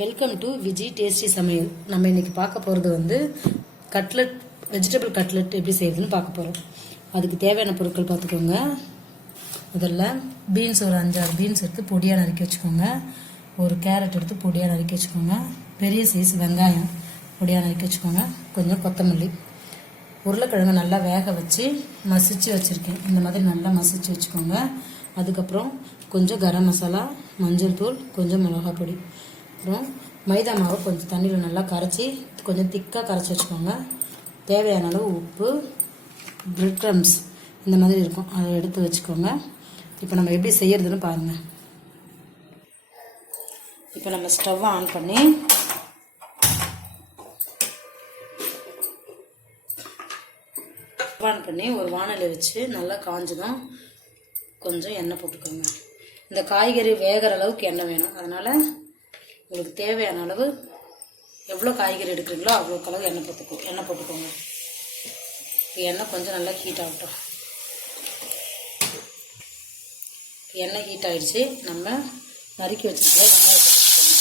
Welcome to Viji tasty சமையல். நம்ம இன்னைக்கு பார்க்க போகிறது வந்து கட்லெட், வெஜிடபிள் கட்லெட் எப்படி செய்யறதுன்னு பார்க்க போகிறோம். அதுக்கு தேவையான பொருட்கள் பார்த்துக்கோங்க. முதல்ல பீன்ஸ் ஒரு 5-6 பீன்ஸ் எடுத்து பொடியாக நறுக்கி வச்சுக்கோங்க. ஒரு கேரட் எடுத்து பொடியாக நறுக்கி வச்சுக்கோங்க. பெரிய சைஸ் வெங்காயம் பொடியாக நறுக்கி வச்சுக்கோங்க. கொஞ்சம் கொத்தமல்லி. உருளைக்கிழங்கு நல்லா வேக வச்சு மசிச்சு வச்சுருக்கேன். இந்த மாதிரி நல்லா மசிச்சு வச்சுக்கோங்க. அதுக்கப்புறம் கொஞ்சம் கரம் மசாலா, மஞ்சள் தூள், கொஞ்சம் மிளகாய் பொடி, அப்புறம் மைதா மாவு கொஞ்சம் தண்ணியில் நல்லா கரைச்சி கொஞ்சம் திக்காக கரைச்சி வச்சுக்கோங்க. தேவையான அளவு உப்பு, பிரெட் க்ரம்ஸ் இந்த மாதிரி இருக்கும், அதை எடுத்து வச்சுக்கோங்க. இப்போ நம்ம எப்படி செய்யறதுன்னு பாருங்கள். இப்போ நம்ம ஸ்டவ்வை ஆன் பண்ணி ஒரு வானலை வச்சு நல்லா காஞ்சதும் கொஞ்சம் எண்ணெய் போட்டுக்கோங்க. இந்த காய்கறி வேகிற அளவுக்கு எண்ணெய் வேணும். அதனால் உங்களுக்கு தேவையான அளவு எவ்வளோ காய்கறி எடுக்கிறீங்களோ அவ்வளோக்கு அளவு எண்ணெய் போட்டுக்கோங்க. இப்போ எண்ணெய் கொஞ்சம் நல்லா ஹீட் ஆகட்டும். எண்ணெய் ஹீட் ஆகிடுச்சு. நம்ம நறுக்கி வச்சுருக்க வெங்காயத்தை போட்டுக்கோங்க.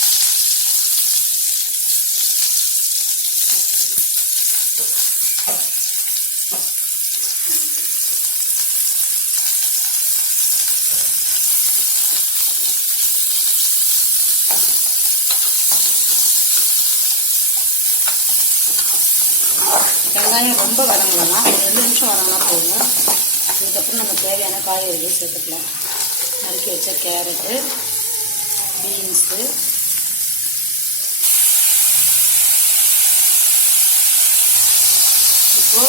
வெங்காயம் ரொம்ப வதங்கலாம், 2 நிமிஷம் வதங்கினா போதும். இதுக்கப்புறம் நம்ம தேவையான காய்கறிகள் சேர்த்துக்கலாம். நறுக்கி வச்ச கேரட்டு, பீன்ஸு, இப்போ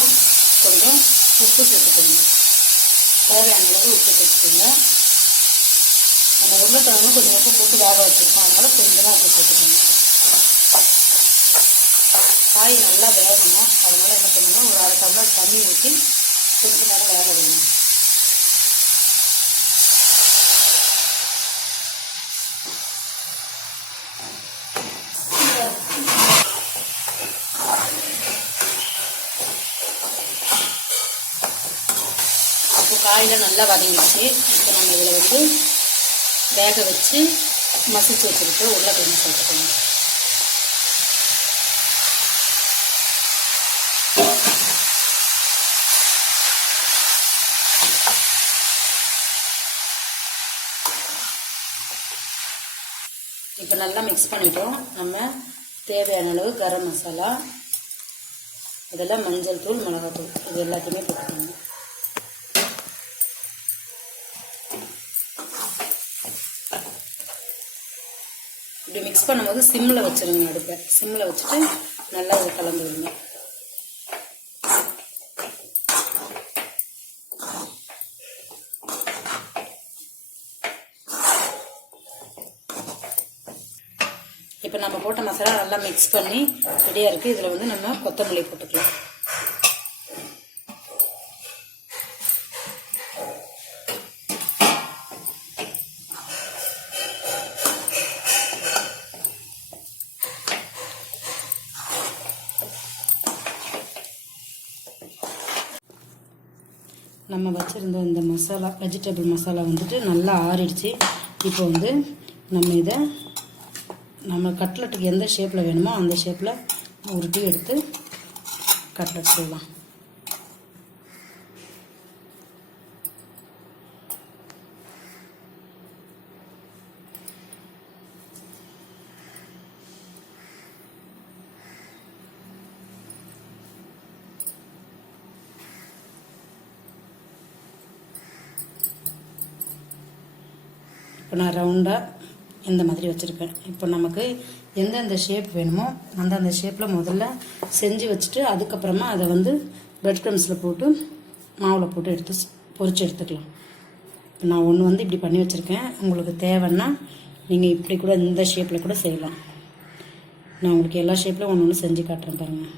கொஞ்சம் உப்பு சேர்த்துக்கோங்க. தேவையான அளவு உப்பு சேர்த்துக்கோங்க. நம்ம உருளைக்கிழங்கு கொஞ்சம் உப்பு போட்டு வேக வச்சுருக்கோம், அதனால் கொஞ்சமாக உப்பு சேர்த்துக்கோங்க. காய் நல்லா வேகணும், அதனால் என்ன பண்ணணும், ஒரு 1/2 டம்ளர் தண்ணி ஊற்றி கொஞ்சம் நேரம் வேக வைக்கணும். இப்போ காயில் நல்லா வதங்கிடுச்சு. இப்போ நம்ம இதில் வந்து வேக வச்சு மசிச்சு வச்சுருக்க உருளைக்கிழங்கு சேர்த்துக்கணும். இப்போ நல்லா மிக்ஸ் பண்ணிட்டோம். நம்ம தேவையான அளவு கரம் மசாலா, இதெல்லாம் மஞ்சள் தூள், மிளகாய் தூள், இது எல்லாத்தையுமே போட்டுக்கணும். இப்படி மிக்ஸ் பண்ணும்போது சிம்மில் வச்சுருங்க. அடுப்பை சிம்மில் வச்சுட்டு நல்லா இதை கலந்து விடுங்க. இப்போ நம்ம போட்ட மசாலா நல்லா மிக்ஸ் பண்ணி ரெடியாக இருக்குது. இதில் வந்து நம்ம கொத்தமல்லி போட்டுக்கலாம். நம்ம வச்சுருந்த இந்த மசாலா, வெஜிடபிள் மசாலா வந்துட்டு நல்லா ஆறிடுச்சு. இப்போ வந்து நம்ம கட்லெட்டுக்கு எந்த ஷேப்பில் வேணுமோ அந்த ஷேப்பில் உருட்டி எடுத்து கட்லெட் செய்யலாம். இப்போ நான் ரவுண்டாக இந்த மாதிரி வச்சுருக்கேன். இப்போ நமக்கு எந்தெந்த ஷேப் வேணுமோ அந்தந்த ஷேப்பில் முதல்ல செஞ்சு வச்சுட்டு அதுக்கப்புறமா அதை வந்து பிரெட் க்ரம்ஸில் போட்டு மாவில் போட்டு பொரிச்சு எடுத்துக்கலாம். இப்போ நான் ஒன்று வந்து இப்படி பண்ணி வச்சுருக்கேன். உங்களுக்கு தேவைன்னா நீங்கள் இப்படி கூட இந்த ஷேப்பில் கூட செய்யலாம். நான் உங்களுக்கு எல்லா ஷேப்லையும் ஒன்று செஞ்சு காட்டுறேன் பாருங்கள்.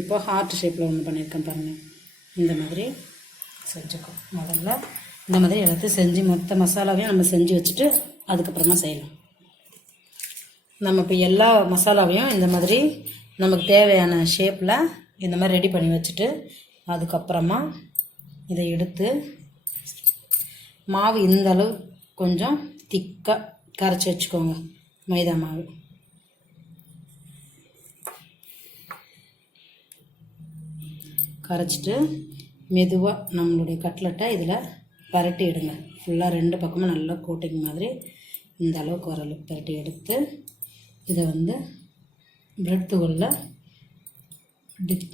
இப்போ ஹார்ட் ஷேப்பில் ஒன்று பண்ணியிருக்கேன் பாருங்கள். இந்த மாதிரி செஞ்சுக்கோ. முதல்ல இந்த மாதிரி எல்லாத்தையும் செஞ்சு மொத்த மசாலாவையும் நம்ம செஞ்சு வச்சுட்டு அதுக்கப்புறமா செய்யலாம். நம்ம இப்போ எல்லா மசாலாவையும் இந்த மாதிரி நமக்கு தேவையான ஷேப்பில் இந்த மாதிரி ரெடி பண்ணி வச்சுட்டு அதுக்கப்புறமா இதை எடுத்து மாவு இந்த அளவு கொஞ்சம் திக்காக கரைச்சி வச்சுக்கோங்க. மைதா மாவு கரைச்சிட்டு மெதுவாக நம்மளுடைய கட்லெட்டை இதில் பரட்டி எடுங்க. ஃபுல்லாக 2 பக்கமும் நல்லா கோட்டிங் மாதிரி இந்த அளவுக்கு வர அளவுக்கு பரட்டி எடுத்து இதை வந்து பிரெட் தூளில்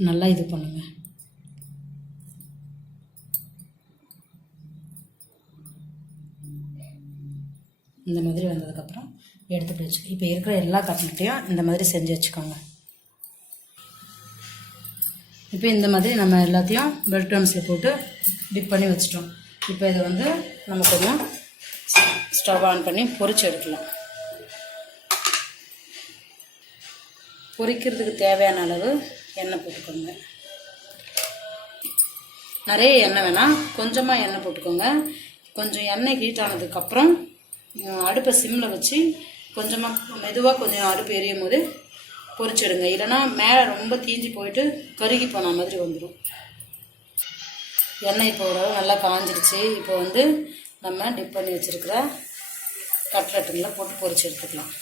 நல்லா இது பண்ணுங்கள். இந்த மாதிரி வந்ததுக்கப்புறம் எடுத்துகிட்டு வச்சு இப்போ இருக்கிற எல்லா கட்லெட்டையும் இந்த மாதிரி செஞ்சு வச்சுக்கோங்க. இப்போ இந்த மாதிரி நம்ம எல்லாத்தையும் பிரெட் க்ரம்ஸில் போட்டு டிப் பண்ணி வச்சிட்டோம். இப்போ இதை வந்து நம்ம கொஞ்சம் ஸ்டவ் ஆன் பண்ணி பொரிச்சு எடுக்கலாம். பொரிக்கிறதுக்கு தேவையான அளவு எண்ணெய் போட்டுக்கோங்க. நிறைய எண்ணெய் வேணாம், கொஞ்சமாக எண்ணெய் போட்டுக்கோங்க. கொஞ்சம் எண்ணெய் ஹீட் ஆனதுக்கப்புறம் அடுப்பை சிம்மில் வச்சு கொஞ்சமாக மெதுவாக கொஞ்சம் அடுப்பு எரியும் போது பொரிச்சிடுங்க. இல்லைன்னா மேலே ரொம்ப தீஞ்சு போயிட்டு கருகி போன மாதிரி வந்துடும். எண்ணெய் இப்போ ஓரளவு நல்லா காஞ்சிடுச்சு. இப்போ வந்து நம்ம டிப் பண்ணி வச்சுருக்கிற கட்லெட்டுங்களை போட்டு பொரிச்சு எடுத்துக்கலாம்.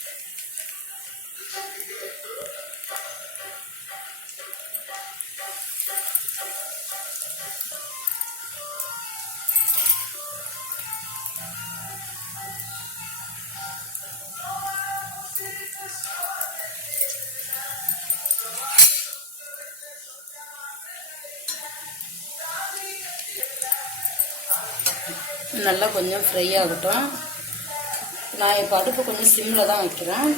நல்லா கொஞ்சம் ஃப்ரை ஆகட்டும். நான் இப்போ அடுப்பு கொஞ்சம் சிம்மில் தான் வைக்கிறேன்.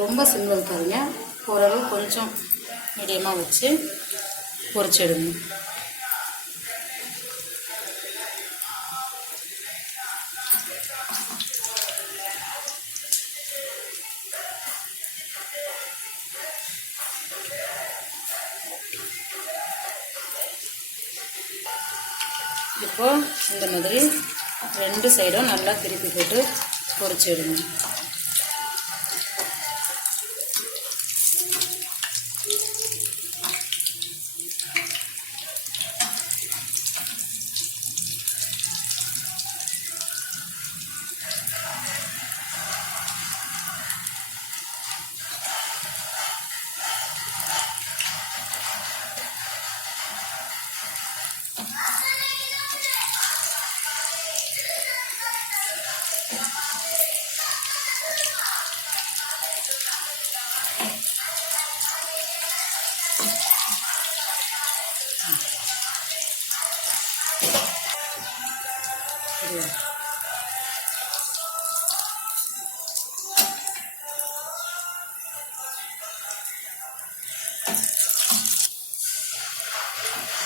ரொம்ப சிம்மில் வைக்காதீங்க, ஓரளவு கொஞ்சம் மீடியமாக வச்சு பொரிச்சிடுங்க. இப்போ இந்த மாதிரி 2 சைடும் நல்லா திருப்பி போட்டு பொரிச்சிடுங்க.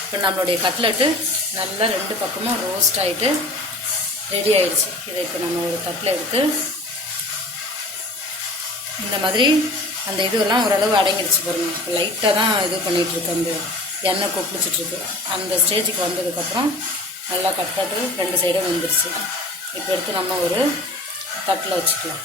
இப்போ நம்மளுடைய கட்லெட்டு நல்லா 2 பக்கமும் ரோஸ்ட் ஆகிட்டு ரெடி ஆகிடுச்சு. இதை இப்போ நம்ம ஒரு தட்டில் எடுத்து இந்த மாதிரி அந்த இதுவெல்லாம் ஓரளவு அடங்கிடுச்சு பாருங்கள். இப்போ லைட்டாக தான் இது பண்ணிகிட்ருக்கு, அந்த எண்ணெய் கொப்பிடிச்சிட்ருக்கு. அந்த ஸ்டேஜுக்கு வந்ததுக்கப்புறம் நல்லா கட்லெட்டு 2 சைடும் வந்துடுச்சு. இப்போ எடுத்து நம்ம ஒரு தட்டில் வச்சுக்கலாம்.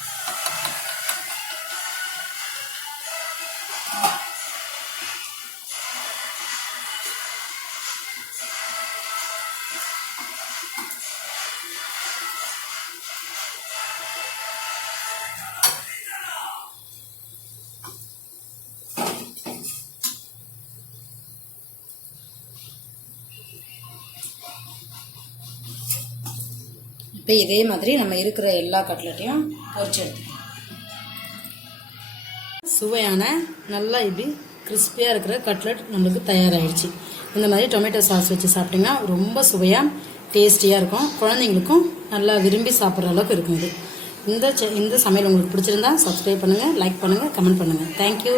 இப்போ இதே மாதிரி நம்ம இருக்கிற எல்லா கட்லெட்டையும் பொரிச்சு எடுத்துக்கலாம். சுவையான நல்லா இப்படி கிறிஸ்பியாக இருக்கிற கட்லெட் நம்மளுக்கு தயாராகிடுச்சு. இந்த மாதிரி டொமேட்டோ சாஸ் வச்சு சாப்பிட்டிங்கன்னா ரொம்ப சுவையாக டேஸ்டியாக இருக்கும். குழந்தைங்களுக்கும் நல்லா விரும்பி சாப்பிட்ற அளவுக்கு இருக்கும். இது இந்த சமையல் உங்களுக்கு பிடிச்சிருந்தா சப்ஸ்கிரைப் பண்ணுங்கள், லைக் பண்ணுங்கள், கமெண்ட் பண்ணுங்கள். தேங்க்யூ.